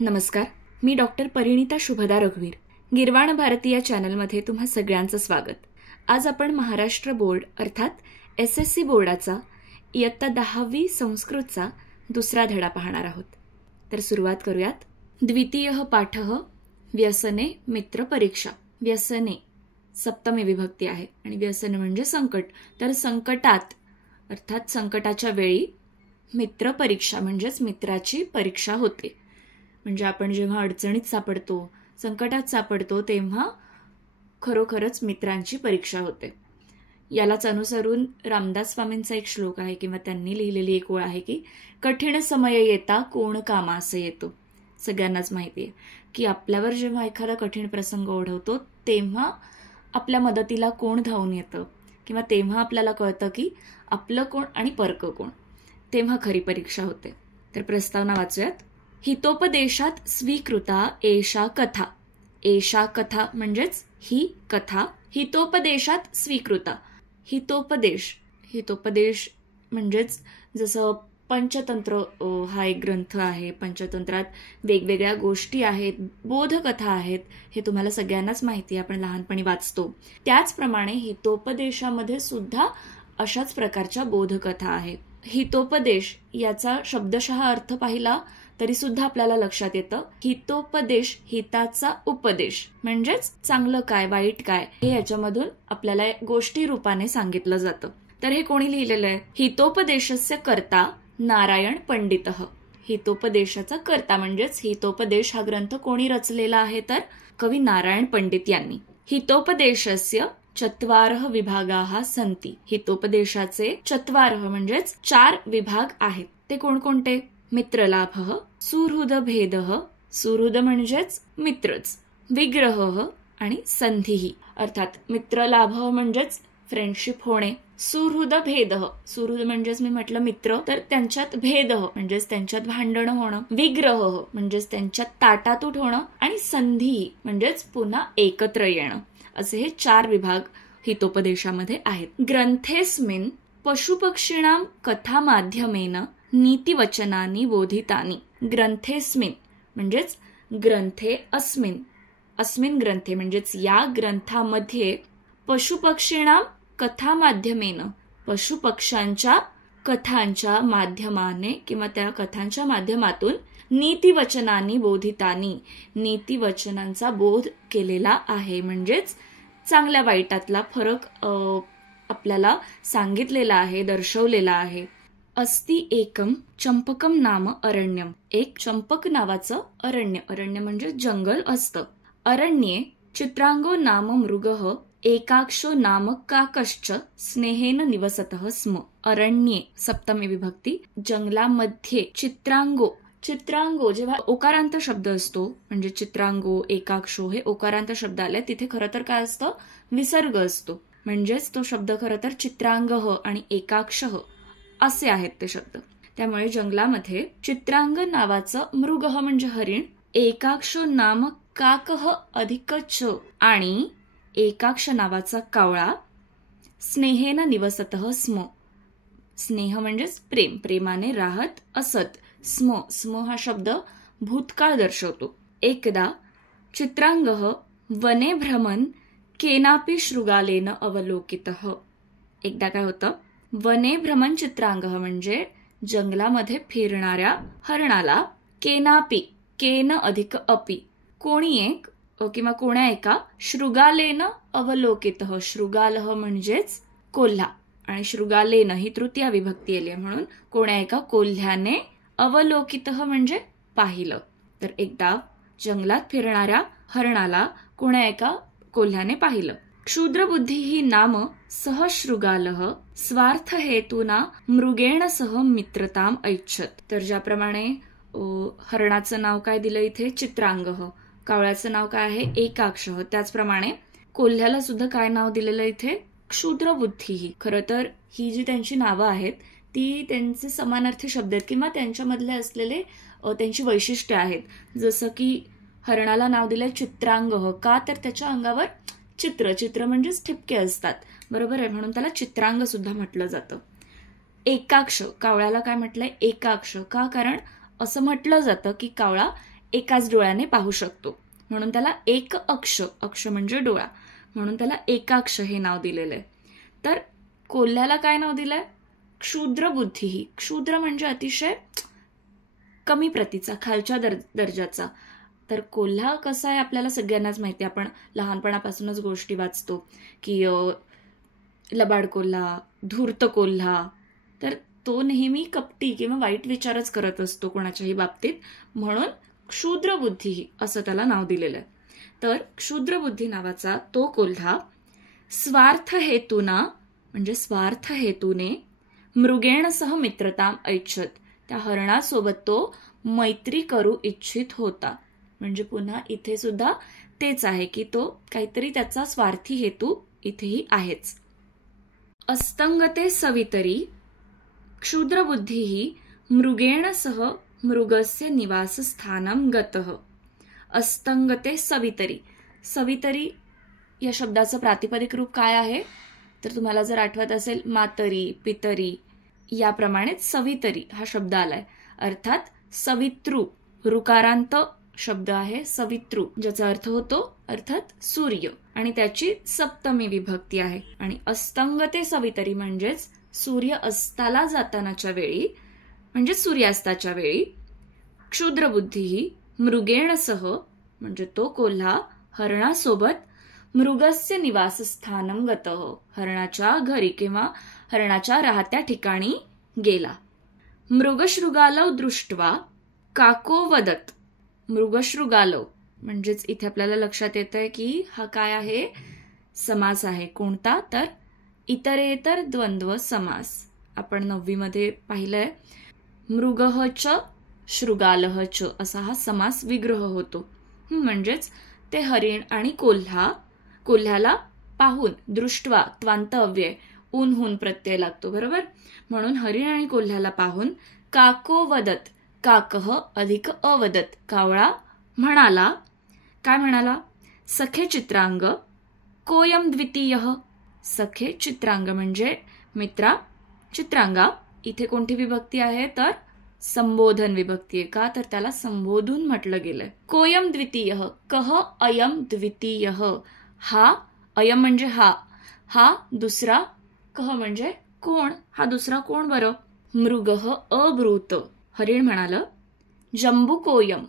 नमस्कार, मी डॉक्टर परिणिता शुभदा रघुवीर. गिरवाण भारती या चॅनलमध्ये तुम्हा सगळ्यांचं स्वागत. आज आपण महाराष्ट्र बोर्ड अर्थात SSC बोर्डाचा इयत्ता 10वी संस्कृतचा दुसरा धडा पाहणार आहोत. तर सुरुवात करूयात. द्वितीयः पाठः व्यसने मित्र परीक्षा. व्यसने सप्तमी विभक्ती आहे आणि व्यसन म्हणजे संकट. तर संकटात अर्थात संकटाच्या वेळी मित्र परीक्षा म्हणजेच मित्राची परीक्षा होते. म्हणजे आपण जेव्हा अडचणीत सापडतो, संकटात सापडतो, तेव्हा खरोखरच मित्रांची परीक्षा होते. यालाच अनुसरून रामदास स्वामींचा एक श्लोक आहे किंवा त्यांनी लिहिलेली एक ओळ आहे की कठीण समय येता कोण कामास येतो. सगळ्यांनाच माहिती आहे की आपल्यावर जेव्हा एखादा कठीण प्रसंग ओढवतो तेव्हा आपल्या मदतीला कोण धावून येतं किंवा तेव्हा आपल्याला कळतं की आपलं कोण आणि परकं कोण. तेव्हा खरी परीक्षा होते. तर प्रस्तावना वाचूयात. हितोपदेशात स्वीकृता एषा कथा. एषा कथा म्हणजेच ही कथा. हितोपदेशात स्वीकृता. हितोपदेश म्हणजेच जसं पंचतंत्र हा एक ग्रंथ आहे. पंचतंत्रात वेगवेगळ्या गोष्टी आहेत, बोधकथा आहेत. हे तुम्हाला सगळ्यांनाच माहिती आहे, आपण लहानपणी वाचतो. त्याचप्रमाणे हितोपदेशामध्ये सुद्धा अशाच प्रकारच्या बोधकथा आहेत. हितोपदेश याचा शब्दशः अर्थ पाहिला तरी सुद्धा आपल्याला लक्षात येतं हितोपदेश, हिताचा उपदेश म्हणजेच चांगलं काय वाईट काय हे याच्यामधून आपल्याला गोष्टी रूपाने सांगितलं जातं. तर हे कोणी लिहिलेलं आहे? हितोपदेशस्य कर्ता नारायण पंडितः. हितोपदेशाचा कर्ता म्हणजेच हितोपदेश हा ग्रंथ कोणी रचलेला आहे? तर कवी नारायण पंडित यांनी. हितोपदेशस्य चत्वारः विभागाः सन्ति. हितोपदेशाचे चत्वारः म्हणजेच 4 विभाग आहेत. ते कोणकोणते? मित्रलाभः, सुहृदभेदः, सुहृद म्हणजेच मित्रच, विग्रहः आणि संधिः. अर्थात मित्रलाभ म्हणजेच फ्रेंडशिप होणे, सुहृदभेदः, सुहृद म्हणजेच मी म्हटलं मित्र, तर त्यांच्यात भेदः म्हणजेच त्यांच्यात भांडण होणं, विग्रहः म्हणजेच त्यांच्यात ताटातूट होणं आणि संधी म्हणजेच पुन्हा एकत्र येणं. असे हे 4 विभाग हितोपदेशामध्ये आहेत. ग्रंथेस्मिन् पशुपक्षिणां कथा माध्यमेन नीतिवचनानी बोधितानी. ग्रंथेस्मिन् म्हणजेच ग्रंथे अस्मिन्, अस्मिन् ग्रंथे म्हणजेच या ग्रंथामध्ये पशुपक्षिणां कथा माध्यमेन, पशुपक्ष्यांच्या कथांच्या माध्यमाने किंवा त्या कथांच्या माध्यमातून नीतिवचनानी बोधितानी, नीतिवचनांचा बोध केलेला आहे. म्हणजेच चांगल्या वाईटातला फरक आपल्याला सांगितलेला आहे, दर्शवलेला आहे. अस्ति एकम चंपकम नाम अरण्यम. एक चंपक नावाचं अरण्य, अरण्य म्हणजे जंगल असतं. अरण्ये चित्रांगो नाम मृगः एकाक्षो नाम काकश्च स्नेहेन निवसतः स्म. अरण्ये सप्तमी विभक्ती. जंगलामध्ये चित्रांगो, चित्रांगो जेव्हा ओकारांत शब्द असतो म्हणजे चित्रांगो, एकाक्षो हे ओकारांत शब्द आले, तिथे खरं तर काय असतं? विसर्ग असतो. म्हणजेच तो शब्द खरं तर चित्रांगः आणि एकाक्षः असे आहेत ते शब्द. त्यामुळे जंगलामध्ये चित्रांग नावाचं मृगः म्हणजे हरिण, एकाक्षो नाम काकः अधिक च आणि एकाक्ष नावाचा कावळा, स्नेहेन निवसतः स्म. स्नेह म्हणजेच प्रेम, प्रेमाने राहत असत. स्म, स्म हा शब्द भूतकाळ दर्शवतो. एकदा चित्रांगः वने भ्रमन् केनापि शृगालेन अवलोकितः. एकदा काय होतं? वने भ्रमण चित्रांगः म्हणजे जंगलामध्ये फिरणाऱ्या हरणाला केनापि, केन अधिक अपि, कोणी एक किंवा कोण्या एका शृगालेन अवलोकितः. शृगालः म्हणजेच कोल्हा आणि शृगालेन ही तृतीया विभक्ती आली म्हणून कोण्या एका कोल्ह्याने अवलोकितः म्हणजे पाहिलं. तर एकदा जंगलात फिरणाऱ्या हरणाला कोण्या एका कोल्ह्याने पाहिलं. क्षुद्रबुद्धी ही नाम सहशृगालः स्वार्थ हेतूना मृगेण सह मित्रताम ऐच्छत. तर ज्याप्रमाणे हरणाचं नाव काय दिलं इथे? चित्रांगः. कावळ्याचं नाव काय आहे? एकाक्षः. त्याचप्रमाणे कोल्ह्याला सुद्धा काय नाव दिलेलं इथे? क्षुद्रबुद्धी. खरं तर ही जी त्यांची नावं आहेत ती त्यांचे समानार्थी शब्द आहेत किंवा त्यांच्यामधले असलेले त्यांची वैशिष्ट्य आहेत. जसं की हरणाला नाव दिलंय चित्रांगः. का? तर त्याच्या अंगावर चित्र, चित्र म्हणजेच ठिपके असतात, बरोबर आहे, म्हणून त्याला चित्रांग सुद्धा म्हटलं जातं. एकाक्ष, कावळ्याला काय म्हटलंय? एकाक्ष. का? कारण असं म्हटलं जातं की कावळा एकाच डोळ्याने पाहू शकतो, म्हणून त्याला एक अक्ष, अक्ष म्हणजे डोळा, म्हणून त्याला एकाक्ष हे नाव दिलेलं आहे. तर कोल्ह्याला काय नाव दिलंय? क्षुद्र बुद्धी. क्षुद्र म्हणजे अतिशय कमी प्रतीचा, खालच्या दर्जाचा. तर कोल्हा कसा आहे आपल्याला सगळ्यांनाच माहिती, आपण लहानपणापासूनच गोष्टी वाचतो की लबाड कोल्हा, धूर्त कोल्हा. तर तो नेहमी कपटी किंवा वाईट विचारच करत असतो कोणाच्याही बाबतीत, म्हणून क्षुद्र बुद्धी असं त्याला नाव दिलेलं आहे. तर क्षुद्र बुद्धी नावाचा तो कोल्हा स्वार्थ हेतूना म्हणजे स्वार्थ हेतूने मृगेणसह मित्रताम ऐच्छत, त्या हरणासोबत तो मैत्री करू इच्छित होता. म्हणजे पुन्हा इथे सुद्धा तेच आहे की तो काहीतरी त्याचा स्वार्थी हेतू इथेही आहेच. अस्तंगते सवितरी क्षुद्रबुद्धी मृगेण सह मृगस्य निवासस्थानम गतः. अस्तंगते सवितरी. सवितरी या शब्दाचं प्रातिपदिक रूप काय आहे? तर तुम्हाला जर आठवत असेल मातरी, पितरी याप्रमाणेच सवितरी हा शब्द आलाय. अर्थात सवितृ, ऋकारांत शब्द आहे सवितृ, ज्याचा अर्थ होतो अर्थात सूर्य, आणि त्याची सप्तमी विभक्ती आहे. आणि अस्तंगते सवितरी म्हणजेच सूर्य अस्ताला जातानाच्या वेळी म्हणजे सूर्यास्ताच्या वेळी क्षुद्रबुद्धी मृगेणसह म्हणजे तो कोल्हा हरणासोबत मृगस्य निवासस्थानम गतः, हरणाच्या घरी किंवा हरणाच्या राहत्या ठिकाणी गेला. मृगशृगालव दृष्ट्वा काको वदत. मृगशृगालव म्हणजेच इथे आपल्याला लक्षात येत आहे की हा काय आहे? समास आहे. कोणता? तर इतरेतर द्वंद्व समास. आपण 9वी मध्ये पाहिलंय. मृगः च शृगालः च असा हा समास विग्रह होतो. म्हणजेच ते हरिण आणि कोल्ह्याला पाहून, दृष्ट्वा त्वांत अव्यय, ऊन प्रत्यय लागतो, बरोबर. म्हणून हरिण आणि कोल्ह्याला पाहून काको वदत, काकः अधिक अवदत, कावळा म्हणाला. काय म्हणाला? सखे चित्रांग कोयम द्वितीयः. सखे चित्रांग म्हणजे मित्रा चित्रांगा. इथे कोणती विभक्ती आहे? तर संबोधन विभक्ती आहे. का? तर त्याला संबोधून म्हटलं गेलंय. कोयम द्वितीयः, कः अयम द्वितीयः. हा अयम म्हणजे हा दुसरा, कः म्हणजे कोण, हा दुसरा कोण बरं? मृगः अब्रूत. हरिण म्हणालं जंबुकोयम,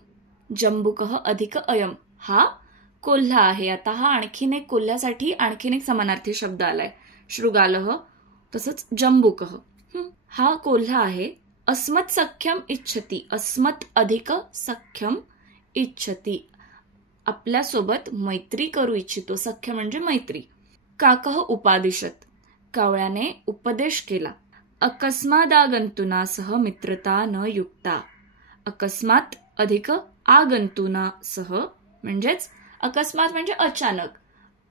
जंबुकः अधिक अयम, हा कोल्हा आहे. आता हा आणखीन एक कोल्ह्यासाठी आणखीन एक समानार्थी शब्द आलाय, शृगालः तसंच जंबुकः. हा कोल्हा आहे. अस्मत् सख्यम इच्छती, अस्मत् अधिक सख्यम इच्छती, आपल्यासोबत मैत्री करू इच्छितो. सख्य म्हणजे मैत्री. काकः उपादिशत, कावळ्याने उपदेश केला. अकस्मादागंतुना सह मित्रता न युक्ता. अकस्मात अधिक आगंतुना सह म्हणजेच अकस्मात म्हणजे अचानक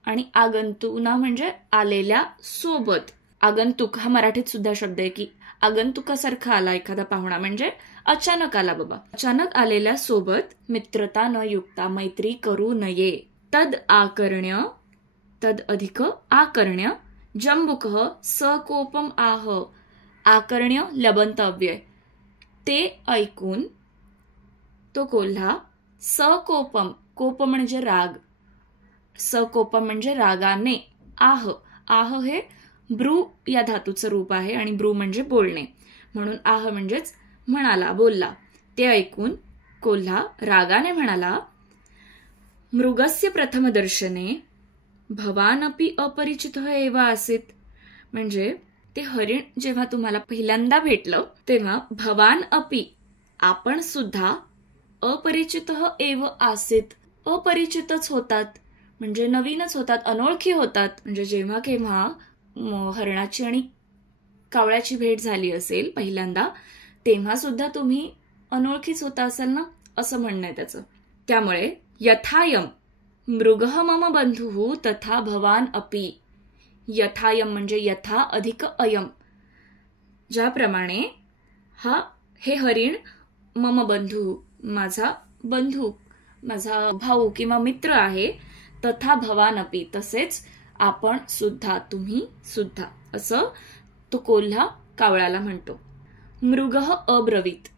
आणि आगंतुना म्हणजे आलेल्या सोबत. आगंतुक हा मराठीत सुद्धा शब्द आहे की आगंतुकासारखा आला एखादा पाहुणा म्हणजे अचानक आला बाबा. अचानक आलेल्या सोबत मित्रता न युक्ता, मैत्री करू नये. तद आकर्ण्य, तद अधिक आकर्ण्य, जंबुकः सकोपम आह. आकर्ण्य लबंत अव्यय. ते ऐकून तो कोल्हा सकोपम, कोप म्हणजे राग, सकोपम म्हणजे रागाने, आह हे ब्रू या धातूचं रूप आहे आणि ब्रू म्हणजे बोलणे, म्हणून आह म्हणजेच म्हणाला, बोलला. ते ऐकून कोल्हा रागाने म्हणाला, मृगस्य प्रथम दर्शने भवानपि अपरिचितः एव आसीत. म्हणजे ते हरिण जेव्हा तुम्हाला पहिल्यांदा भेटलं तेव्हा भवान अपि, आपण सुद्धा, अपरिचितः एव आसीत, अपरिचितच होतात म्हणजे नवीनच होतात, अनोळखी होतात. म्हणजे जेव्हा केव्हा हरणाची आणि कावळ्याची भेट झाली असेल पहिल्यांदा तेव्हा सुद्धा तुम्ही अनोळखीच होता असाल ना, असं म्हणणं आहे त्याचं. त्यामुळे यथायम मृगः मम बंधुः तथा भवान अपि. यथायम म्हणजे यथा अधिक अयम, ज्याप्रमाणे हे हरिण मम बंधू, माझा बंधू, माझा भाऊ किंवा मित्र आहे, तथा भवान अपि तसेच आपण सुद्धा, तुम्ही सुद्धा, असं तो कोल्हा कावळ्याला म्हणतो. मृगः अब्रवीत,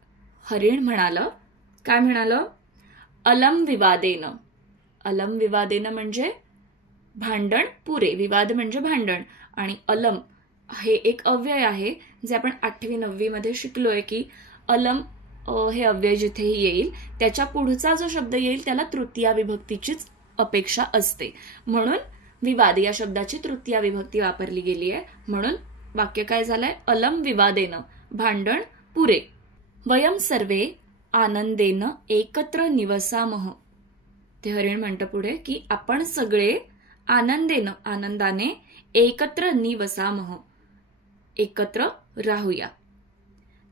हरिण म्हणालं. काय म्हणालं? अलम विवादेन. अलम विवादेन म्हणजे भांडण पुरे, विवाद म्हणजे भांडण. आणि अलम हे एक अव्यय आहे जे आपण 8वी 9वी मध्ये शिकलोय की अलम हे अव्यय जिथेही येईल त्याच्या पुढचा जो शब्द येईल त्याला तृतीया विभक्तीचीच अपेक्षा असते. म्हणून विवाद या शब्दाची तृतीया विभक्ती वापरली गेली आहे. म्हणून वाक्य काय झालंय? अलम विवादेन, भांडण पुरे. वयम सर्वे आनंदेन एकत्र निवसामः. ते हरिण म्हणतं पुढे की आपण सगळे आनंदेनं, आनंदाने, एकत्र निवसामः, एकत्र राहूया.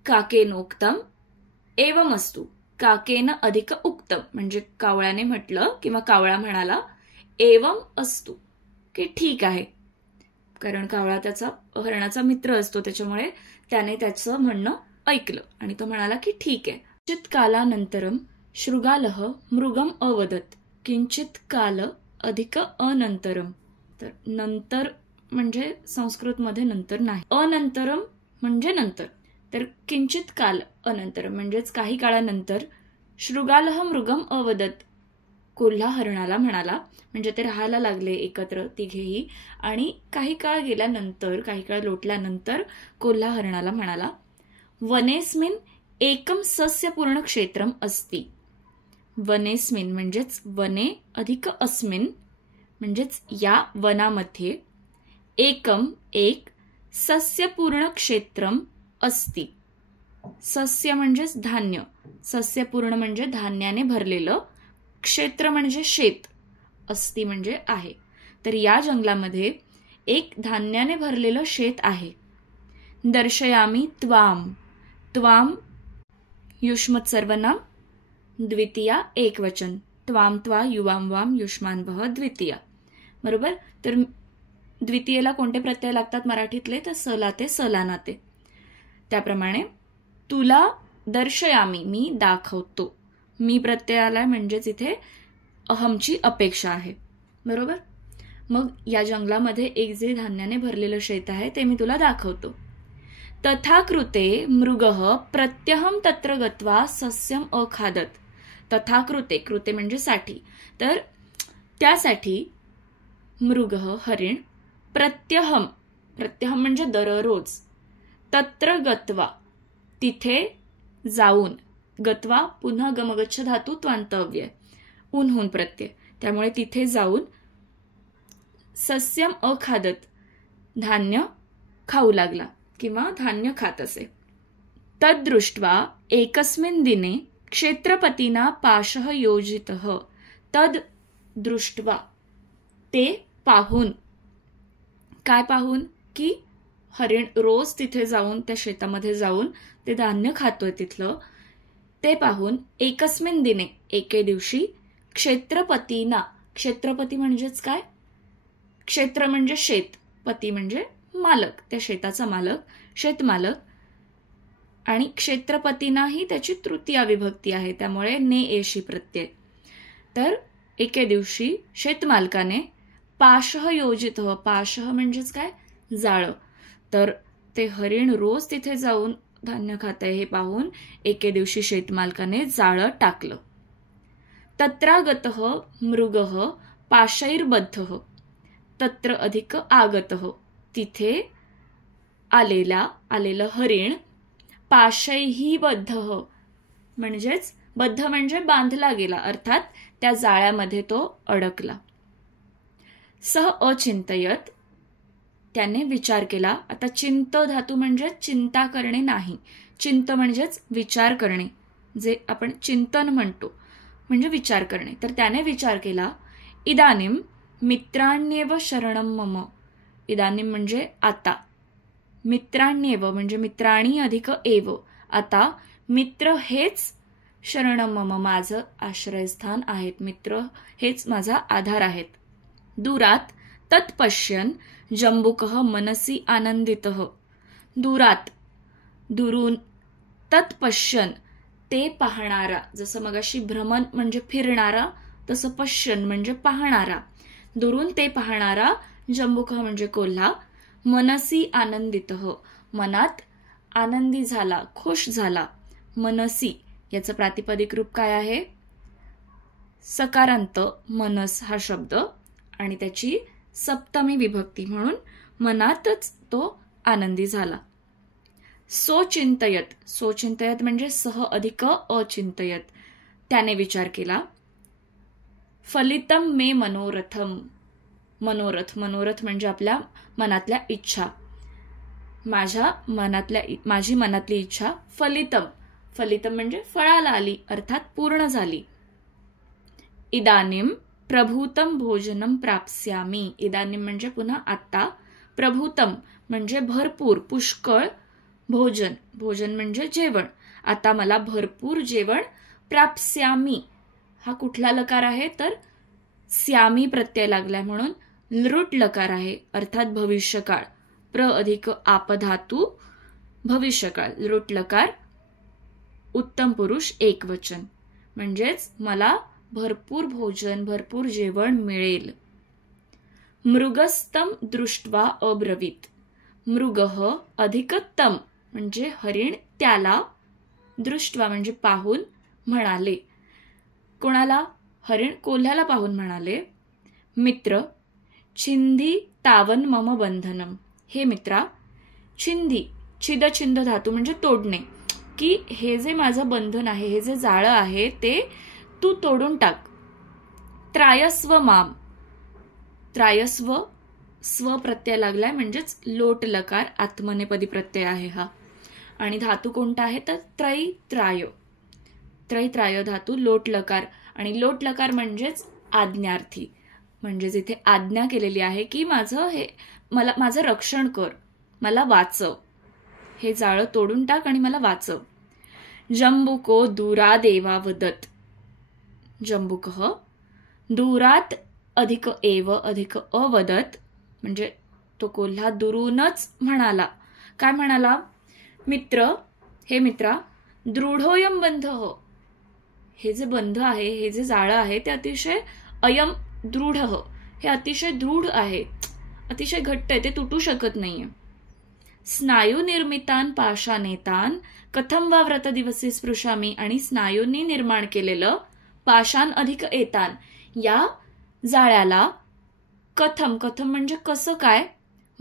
काकेनोक्तम एवमस्तु. काकेन अधिक उक्तम म्हणजे कावळ्याने म्हटलं किंवा कावळा म्हणाला एवम अस्तु की ठीक आहे. कारण कावळा त्याचा हरणाचा मित्र असतो त्याच्यामुळे त्याने त्याचं म्हणणं ऐकलं आणि तो म्हणाला की ठीक आहे. किंचित कालानंतरम शृगालः मृगम अवदत. किंचित काल अधिक अनंतरम. तर नंतर म्हणजे संस्कृतमध्ये नंतर नाही, अनंतरम म्हणजे नंतर. तर किंचित काल अनंतरम म्हणजेच काही काळानंतर शृगालः मृगम अवदत. कोल्हा हरणाला म्हणाला, म्हणजे ते राहायला लागले एकत्र तिघेही. आणि काही काळ गेल्यानंतर, काही काळ लोटल्यानंतर कोल्हा हरणाला म्हणाला वनेस्मिन एकम सस्यपूर्ण क्षेत्रम अस्ति. वनेस्मिन म्हणजेच वने अधिक अस्मिन म्हणजेच या वनामध्ये एकम एक सस्यपूर्ण क्षेत्रम अस्ति. सस्य म्हणजेच धान्य, सस्यपूर्ण म्हणजे धान्याने भरलेलं, क्षेत्र म्हणजे शेत, अस्ति म्हणजे आहे. तर या जंगलामध्ये एक धान्याने भरलेलं शेत आहे. दर्शयामी त्वाम. त्वाम युष्मत सर्वनाम, द्वितीया एकवचन. त्वाम त्वा युवाम वाम युष्मान वह द्वितीया. बरोबर. तर द्वितीयेला कोणते प्रत्यय लागतात मराठीतले? तर सलाते सलानाते. त्याप्रमाणे तुला दर्शयामी मी दाखवतो. मी प्रत्यय आलाय म्हणजेच इथे अहमची अपेक्षा आहे. बरोबर. मग या जंगलामध्ये एक जे धान्याने भरलेलं शेत आहे ते मी तुला दाखवतो. तथाकृते मृगः प्रत्यहम तत्र गत्वा सस्यम अखादत. तथाकृते, कृते म्हणजे साठी. तर त्यासाठी मृगः हरिण, प्रत्यहम, प्रत्यहम म्हणजे दररोज, तत्र गत्वा तिथे जाऊन, गत्वा पुन्हा गमगच्छ धातू त्वांतव्य, उन्हून प्रत्यय, त्यामुळे तिथे जाऊन सस्यम अखादत धान्य खाऊ लागला किंवा धान्य खात असे. तद्दृष्ट्वा एकस्मिन् दिने क्षेत्रपतीना पाशः योजितः. तद्दृष्ट्वा ते पाहून, काय पाहून? की हरिण रोज तिथे जाऊन त्या शेतामध्ये जाऊन ते धान्य खातोय तिथलं, ते पाहून एकस्मिन दिने एके दिवशी क्षेत्रपतीना, क्षेत्रपती म्हणजेच काय? क्षेत्र म्हणजे शेत, पती म्हणजे मालक, त्या शेताचा मालक, शेतमालक. आणि क्षेत्रपतीनाही त्याची तृतीया विभक्ती आहे त्यामुळे ने एशी प्रत्यय. तर एके दिवशी शेतमालकाने पाशः योजित, पाशः म्हणजेच काय? जाळं. तर ते हरिण रोज तिथे जाऊन धान्य खातंय हे पाहून एके दिवशी शेतमालकाने जाळं टाकलं. तत्रागतः मृगः पाशैर्बद्धः. तत्र अधिक आगतः तिथे आलेलं हरिण पाशैही बद्धः म्हणजेच बद्ध म्हणजे बांधला गेला, अर्थात त्या जाळ्यामध्ये तो अडकला. सह अचिंतयत त्याने विचार केला. आता चिंत धातू म्हणजे चिंता करणे नाही, चिंत म्हणजेच विचार करणे, जे आपण चिंतन म्हणतो म्हणजे विचार करणे. तर त्याने विचार केला. इदानीम मित्राण्येव शरणम मम. इदानीम म्हणजे आता, मित्राण्येव म्हणजे मित्राणी अधिक एव, आता मित्र हेच शरणम मम माझं आश्रयस्थान आहेत, मित्र हेच माझा आधार आहेत. दूरात तत्पश्यन जंबुकः मनसी आनंदितः. दूरात, दुरून, तत्पश्यन ते पाहणारा, जसं मगाशी भ्रमण म्हणजे फिरणारा तसं पश्यन म्हणजे पाहणारा, दुरून ते पाहणारा, जंबुकः म्हणजे कोल्हा, मनसी आनंदितः मनात आनंदी झाला, खुश झाला. मनसी याचं प्रातिपदिक रूप काय आहे? सकारांत मनस हा शब्द आणि त्याची सप्तमी विभक्ती म्हणून मनातच तो आनंदी झाला. सोचिंतयत, सोचिंतयत म्हणजे सह अधिक अचिंतयत, त्याने विचार केला. फलितम मे मनोरथम, मनोरथ, मनोरथ म्हणजे आपल्या मनातल्या इच्छा. माझी मनातली इच्छा फलितम, फलितम म्हणजे फळाला आली, अर्थात पूर्ण झाली. इदानीम प्रभूतम भोजनम प्राप्स्यामी, इदानीम म्हणजे पुन्हा आता, प्रभूतम म्हणजे भरपूर पुष्कळ, भोजन, भोजन म्हणजे जेवण, आता मला भरपूर जेवण, प्राप्स्यामी हा कुठला लकार आहे तर स्यामी प्रत्यय लागलाय म्हणून लृट लकार आहे, अर्थात भविष्यकाळ. प्र अधिक आपधातू भविष्यकाळ, लृट लकार उत्तम पुरुष एकवचन, म्हणजेच मला भरपूर भोजन भरपूर जेवण मिळेल. मृगस्तम दृष्ट्वा अब्रवीत, मृगः अधिकतम म्हणजे हरिण, त्याला दृष्ट्वा म्हणजे पाहून म्हणाले. कोणाला? हरिण कोल्ह्याला पाहून म्हणाले. मित्र छिंदी तावन मम बंधनम, हे मित्रा, छिंदी, छिद छिंद धातू म्हणजे तोडणे, की हे जे माझं बंधन आहे, हे जे जाळं आहे ते तू तोडून टाक. त्रायस्व माम, त्रायस्व स्व प्रत्यय लागलाय म्हणजेच लोट लकार, आत्मनेपदी प्रत्यय आहे हा. आणि धातू कोणता आहे तर त्रैत्राय, त्रैत्राय धातू लोट लकार, आणि लोट लकार म्हणजेच आज्ञार्थी, म्हणजे जिथे आज्ञा केलेली आहे की माझं रक्षण कर, मला वाचव, हे जाळं तोडून टाक आणि मला वाचव. जंबुको दूरादेवा वदत, जंबुकः दूरात अधिक एव अधिक अवदत म्हणजे तो कोल्हा दुरूनच म्हणाला. काय म्हणाला? मित्र, हे मित्रा, दृढोयम बंध हो, हे जे बंध आहे, हे जे जाळं आहे ते अतिशय अयम दृढ, हे अतिशय दृढ आहे, अतिशय घट्ट आहे, ते तुटू शकत नाहीये. स्नायू निर्मितान पाषाणेतान कथम वा व्रत दिवसे स्पृशामी, आणि स्नायूंनी निर्माण केलेलं पाषाण अधिक एतान या जाळ्याला कथम, कथम म्हणजे कसं काय,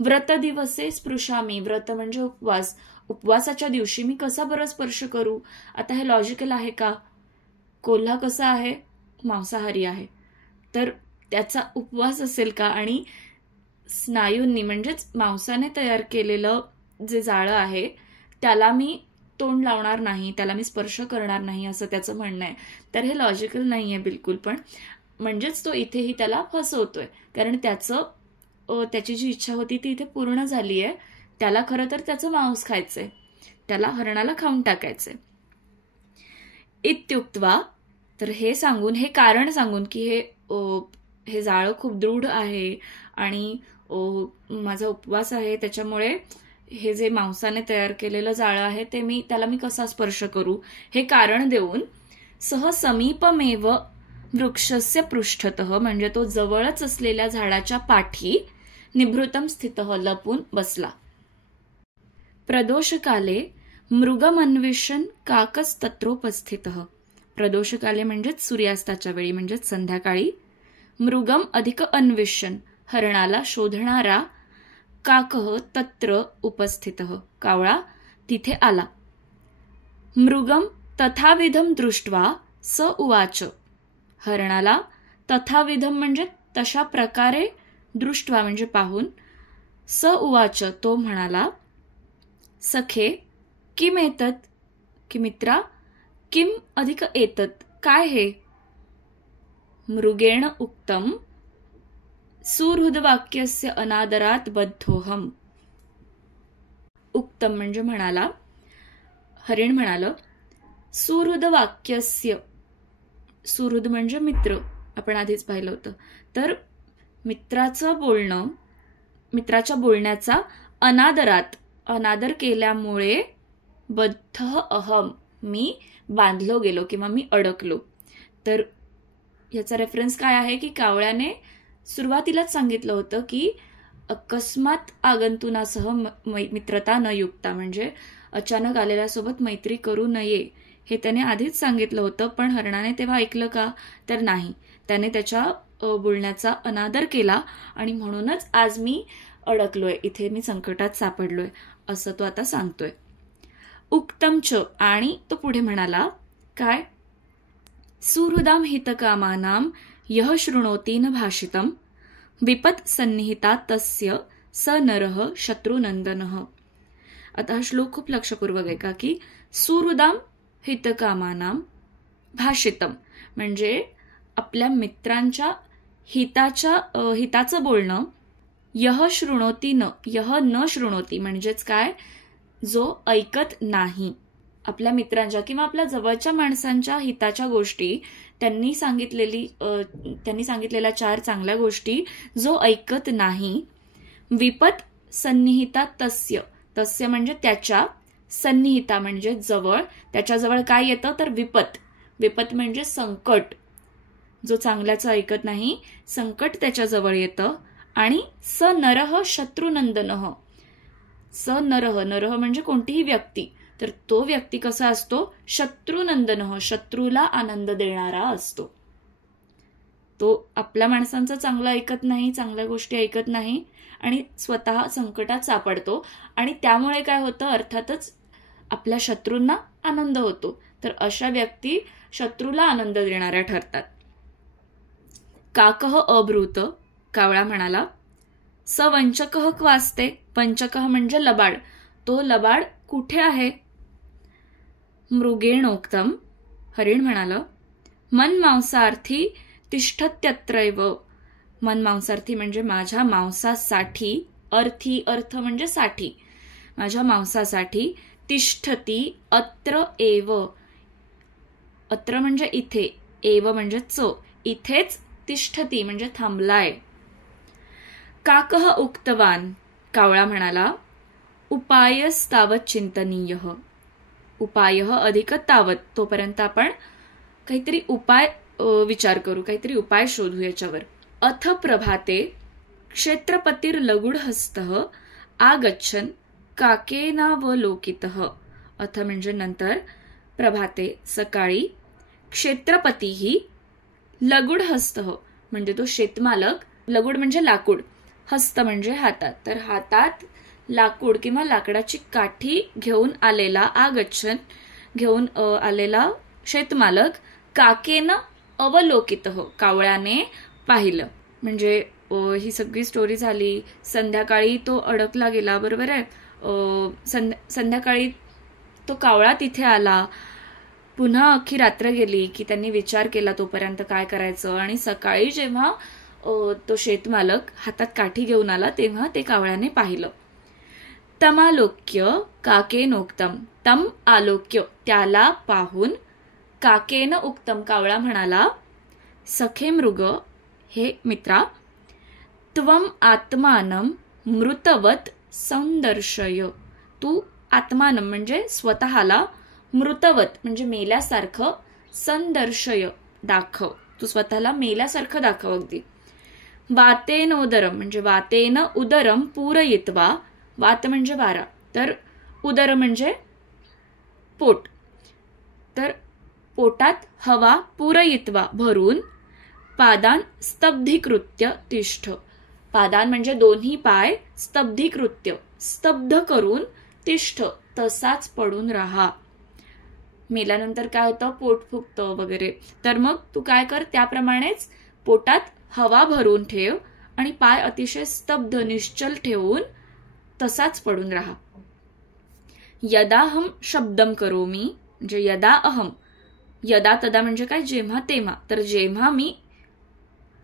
व्रत दिवसे स्पृशामी, व्रत म्हणजे उपवास, उपवासाच्या दिवशी मी कसा बरं स्पर्श करू. आता हे लॉजिकल आहे का? कोल्हा कसा आहे? मांसाहारी आहे, तर त्याचा उपवास असेल का? आणि स्नायूंनी म्हणजेच मांसाने तयार केलेलं जे जाळं आहे त्याला मी तोंड लावणार नाही, त्याला मी स्पर्श करणार नाही, असं त्याचं म्हणणं आहे. तर हे लॉजिकल नाहीये बिलकुल पण, म्हणजेच तो इथेही त्याला फसवतोय, कारण त्याची जी इच्छा होती ती इथे पूर्ण झाली आहे. त्याला खरं तर त्याचं मांस खायचंय, त्याला हरणाला खाऊन टाकायचंय. इत्युक्त्वा, तर हे सांगून, हे कारण सांगून की हे जाळं खूप दृढ आहे आणि माझा उपवास आहे, त्याच्यामुळे हे जे मांसाने तयार केलेलं जाळं आहे ते त्याला मी कसा स्पर्श करू, हे कारण देऊन सह समीपमेव वृक्षस्य पृष्ठतः म्हणजे तो जवळच असलेल्या झाडाच्या पाठी निभृतम स्थितः लपून बसला. प्रदोषकाले मृगमन्विषण काकस्तत्रोपस्थितः, प्रदोषकाले म्हणजेच सूर्यास्ताच्या वेळी म्हणजेच संध्याकाळी, मृगम अधिक अन्विषण हरणाला शोधणारा, काकः तत्र उपस्थितः कावळा तिथे आला. मृगम तथाविधम दृष्ट्वा स उवाच, हरणाला तथाविधम म्हणजे तशा प्रकारे, दृष्ट्वा म्हणजे पाहून, स उवाच तो म्हणाला. सखे किम एतत, कि मित्रा, किम अधिक एतत काय हे. मृगेण उक्तम सुहृदवाक्यस्य अनादरात बद्धोहम, उक्तम म्हणजे म्हणाला, हरिण म्हणालं. सुहृदवाक्यस्य, सुहृद म्हणजे मित्र, आपण आधीच पाहिलं होतं. तर मित्राचं बोलणं, मित्राच्या बोलण्याचा अनादरात, अनादर केल्यामुळे, बद्ध अहम मी बांधलो गेलो किंवा मी अडकलो. तर याचा रेफरन्स काय आहे की कावळ्याने सुरुवातीलाच सांगितलं होतं की अकस्मात आगंतुनासह मित्रता न युक्ता, म्हणजे अचानक आलेल्यासोबत मैत्री करू नये, हे त्याने आधीच सांगितलं होतं, पण हरणाने तेव्हा ऐकलं का? तर नाही. त्याने त्याच्या बोलण्याचा अनादर केला आणि म्हणूनच आज मी अडकलोय, इथे मी संकटात सापडलोय, असं तो आता सांगतोय. उक्तम च, आणि तो पुढे म्हणाला काय? सुहृदाम हितकामानाम यह शृणोति न भाषितम विपत सन्निहिता तस्य स नरः शत्रुनंदनः. आता हा श्लोक खूप लक्षपूर्वक आहे का की सुहृदाम हितकामानाम भाषितम म्हणजे आपल्या मित्रांच्या हिताचं बोलणं. यह शृणोती न, यह न शृणोती म्हणजेच काय? जो ऐकत नाही. आपल्या मित्रांच्या किंवा आपल्या जवळच्या माणसांच्या हिताच्या गोष्टी, त्यांनी सांगितलेल्या 4 चांगल्या गोष्टी जो ऐकत नाही. विपत सन्निहिता तस्य, तस्य म्हणजे त्याच्या, सन्निहिता म्हणजे जवळ, त्याच्याजवळ काय येतं तर विपत. विपत म्हणजे संकट. जो चांगल्याचं ऐकत नाही, संकट त्याच्याजवळ येतं. आणि स नरः शत्रुनंदनः. स नरः, नरः म्हणजे कोणतीही व्यक्ती, तर तो व्यक्ती कसा असतो? शत्रुनंदनः, शत्रूला आनंद देणारा असतो. तो आपल्या माणसांचं चांगलं ऐकत नाही, चांगल्या गोष्टी ऐकत नाही आणि स्वतः संकटात सापडतो. आणि त्यामुळे काय होतं? अर्थातच आपल्या शत्रूंना आनंद होतो. तर अशा व्यक्ती शत्रूला आनंद देणाऱ्या ठरतात. काकः अब्रूत, कावळा म्हणाला. स वंचकः क्वास्ते, वंचकः म्हणजे लबाड, तो लबाड कुठे आहे? मृगेणोक्तम, हरिण म्हणालं. मन मांसार्थी तिष्ठत्यत्रैव, मन मांसार्थी म्हणजे माझ्या मांसासाठी, अर्थी अर्थ म्हणजे साठी, माझ्या मांसासाठी, तिष्ठती अत्र एव, अत्र म्हणजे इथे, एव म्हणजे च, इथेच तिष्ठती म्हणजे थांबलाय. काकः उक्तवान, कावळा म्हणाला. उपायस्तावत चिंतनीयः, उपायः अधिक तावत, तोपर्यंत आपण काहीतरी उपाय विचार करू, काहीतरी उपाय शोधू याच्यावर. अथ प्रभाते क्षेत्रपतीर लगुडहस्तः आगच्छन काकेनावलोकितः. अथ म्हणजे नंतर, प्रभाते सकाळी, क्षेत्रपतीही, लगुडहस्तः म्हणजे तो शेतमालक, लगुड म्हणजे लाकूड, हस्त म्हणजे हातात, तर हातात लाकूड किंवा लाकडाची काठी घेऊन आलेला, आगच्छन घेऊन आलेला शेतमालक, काकेन अवलोकितः कावळ्याने पाहिलं. म्हणजे ही सगळी स्टोरी झाली. संध्याकाळी तो अडकला गेला, बरोबर आहे. संध्याकाळी तो कावळा तिथे आला. पुन्हा अख्खी रात्र गेली की त्यांनी विचार केला तोपर्यंत काय करायचं. आणि सकाळी जेव्हा तो शेतमालक हातात काठी घेऊन आला तेव्हा ते कावळ्याने पाहिलं. तमालोक्य काकेन उक्तम, तम आलोक्य त्याला पाहून, काकेन उक्तम कावळा म्हणाला. सखे मृग, हे मित्रा, त्वम आत्मानम मृतवत संदर्शय, तू आत्मानम म्हणजे स्वतःला, मृतवत म्हणजे मेल्यासारखं, संदर्शय दाखव, तू स्वतःला मेल्यासारखं दाखव अगदी. वातेन उदरम म्हणजे वातेन उदरम पूरयित्वा, वात म्हणजे वारा, तर उदर म्हणजे पोट, तर पोटात हवा पूरयित्वा भरून, पादान स्तब्धीकृत्य तिष्ठ, पादान म्हणजे दोन्ही पाय, स्तब्धीकृत्य स्तब्ध करून, तिष्ठ तसाच पडून राहा. मेल्यानंतर काय होतं? पोट फुगतं वगैरे, तर मग तू काय कर, त्याप्रमाणेच पोटात हवा भरून ठेव आणि पाय अतिशय स्तब्ध निश्चल ठेवून तसाच पडून राहा. यदाहम शब्दम करोमी म्हणजे यदा अहम, यदा तदा म्हणजे काय? जेव्हा तेव्हा, तर जेव्हा मी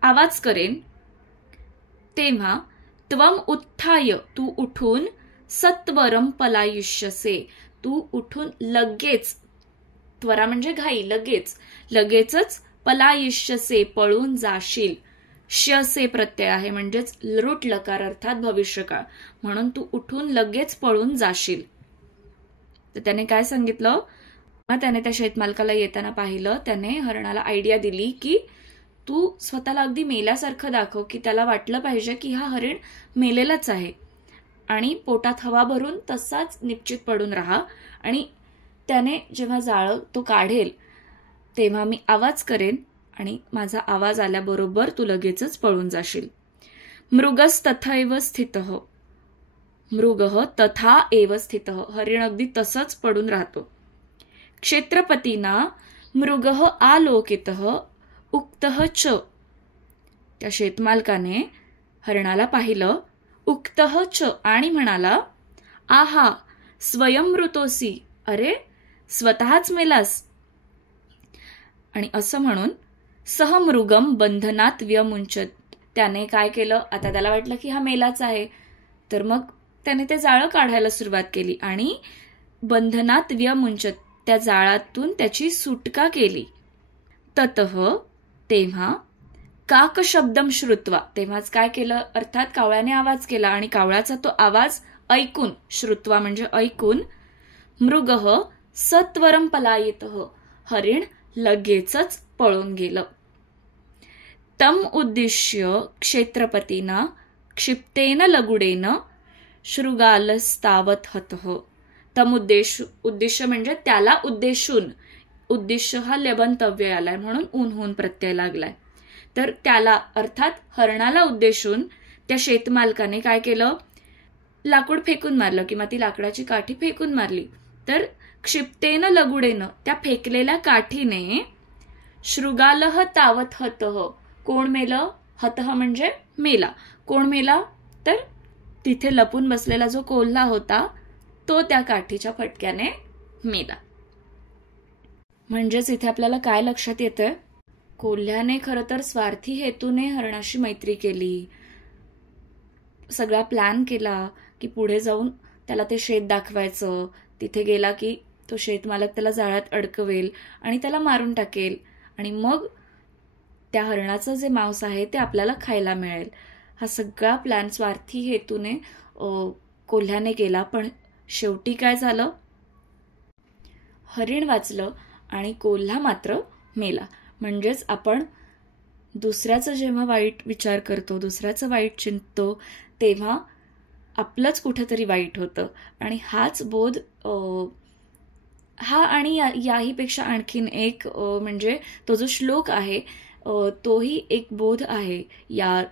आवाज करेन तेव्हा, त्वम उत्थाय तू उठून, सत्वरम पलायुष्यसे तू उठून लगेच, त्वरा म्हणजे घाई, लगेचच पलायुष्यसे पळून जाशील. श्यसे प्रत्यय आहे म्हणजेच लृट लकार अर्थात भविष्यकाळ, म्हणून तू उठून लगेच पळून जाशील. तर त्याने काय सांगितलं? त्याने त्या शेतमालकाला येताना पाहिलं, त्याने हरणाला आयडिया दिली की तू स्वतःला अगदी मेल्यासारखं दाखव, की त्याला वाटलं पाहिजे की हा हरिण मेलेलाच आहे, आणि पोटात हवा भरून तसाच निश्चित पडून राहा. आणि त्याने जेव्हा जाळं तो काढेल तेव्हा मी आवाज करेन आणि माझा आवाज आल्याबरोबर तू लगेचच पळून जाशील. मृगस्तथैव स्थितः, मृगः तथा एव स्थितः, हरिण अगदी तसंच पडून राहतो. क्षेत्रपतीना मृगः आलोकितः उक्तः च, त्या शेतमालकाने हरणाला पाहिलं, उक्तः च आणि म्हणाला, आहा स्वयंमृतोसी, अरे स्वतःच मेलास. आणि असं म्हणून सह मृगम बंधनात व्यमुंचत, त्याने काय केलं, आता त्याला वाटलं की हा मेलाच आहे, तर मग त्याने ते जाळं काढायला सुरुवात केली आणि बंधनात व्यमुंचत, त्या जाळातून त्याची सुटका केली. ततः, तेव्हा काक शब्दम श्रुत्वा, तेव्हाच काय केलं, अर्थात कावळ्याने आवाज केला आणि कावळ्याचा तो आवाज ऐकून, श्रुत्वा म्हणजे ऐकून, मृगः सत्वरम पलायितः, हरिण लगेचच पळून गेलं. तम उद्दिश्य क्षेत्रपतीना क्षिप्तेन लगुडेन शृगालस्तावत हतः, तम उद्दिश्य म्हणजे त्याला उद्देशून, उद्दिश्य हा लेबंतव्य आलाय म्हणून ऊन प्रत्यय लागलाय, तर त्याला अर्थात हरणाला उद्देशून त्या शेतमालकाने काय केलं, लाकूड फेकून मारलं किंवा ती लाकडाची काठी फेकून मारली. तर क्षिप्तेन लगुडेनं, त्या फेकलेल्या काठीने, शृगालह तावत हतः, कोण मेलं, हतः म्हणजे मेला, कोण मेला, तर तिथे लपून बसलेला जो कोल्हा होता तो त्या काठीच्या फटक्याने मेला. म्हणजेच इथे आपल्याला काय लक्षात येतंय, कोल्ह्याने खरं तर स्वार्थी हेतूने हरणाशी मैत्री केली, सगळा प्लॅन केला की पुढे जाऊन त्याला ते शेत दाखवायचं, तिथे गेला की तो शेतमालक त्याला जाळ्यात अडकवेल आणि त्याला मारून टाकेल आणि मग त्या हरणाचं जे मांस आहे ते आपल्याला खायला मिळेल. हा सगळा प्लॅन स्वार्थी हेतूने कोल्ह्याने केला. पण शेवटी काय झालं, हरिण वाचलं आणि कोल्हा मात्र मेला. म्हणजेच आपण दुसऱ्याचं जेव्हा वाईट विचार करतो, दुसऱ्याचं वाईट चिंततो, तेव्हा आपलंच कुठेतरी वाईट होतं. आणि हाच बोध हा आणि याहीपेक्षा आणखीन एक म्हणजे तो जो श्लोक आहे तोही एक बोध आहे या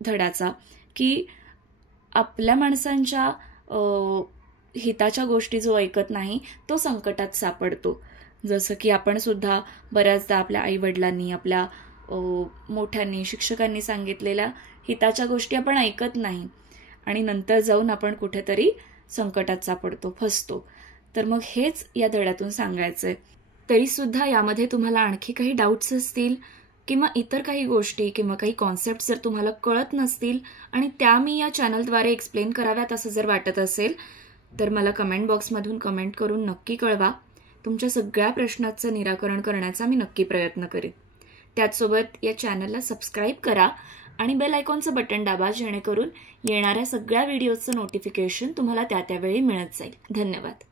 धड्याचा, की आपल्या माणसांच्या हिताच्या गोष्टी जो ऐकत नाही तो संकटात सापडतो. जसं की आपण सुद्धा बऱ्याचदा आपल्या आईवडिलांनी, आपल्या मोठ्यांनी, शिक्षकांनी सांगितलेल्या हिताच्या गोष्टी आपण ऐकत नाही आणि नंतर जाऊन आपण कुठेतरी संकटात सापडतो, फसतो. तर मग हेच या धड्यातून सांगायचंय. तरी सुद्धा यामध्ये तुम्हाला आणखी काही डाऊट्स असतील किंवा इतर काही गोष्टी किंवा काही कॉन्सेप्ट जर तुम्हाला कळत नसतील आणि त्या मी या चॅनलद्वारे एक्सप्लेन कराव्यात असं जर वाटत असेल तर मला कमेंट बॉक्समधून कमेंट करून नक्की कळवा. तुमच्या सगळ्या प्रश्नाचं निराकरण करण्याचा मी नक्की प्रयत्न करेन. त्याचसोबत या चॅनलला सबस्क्राईब करा आणि बेल आयकॉनचं बटन दाबा, जेणेकरून येणाऱ्या सगळ्या व्हिडिओचं नोटिफिकेशन तुम्हाला त्या त्यावेळी मिळत जाईल. धन्यवाद.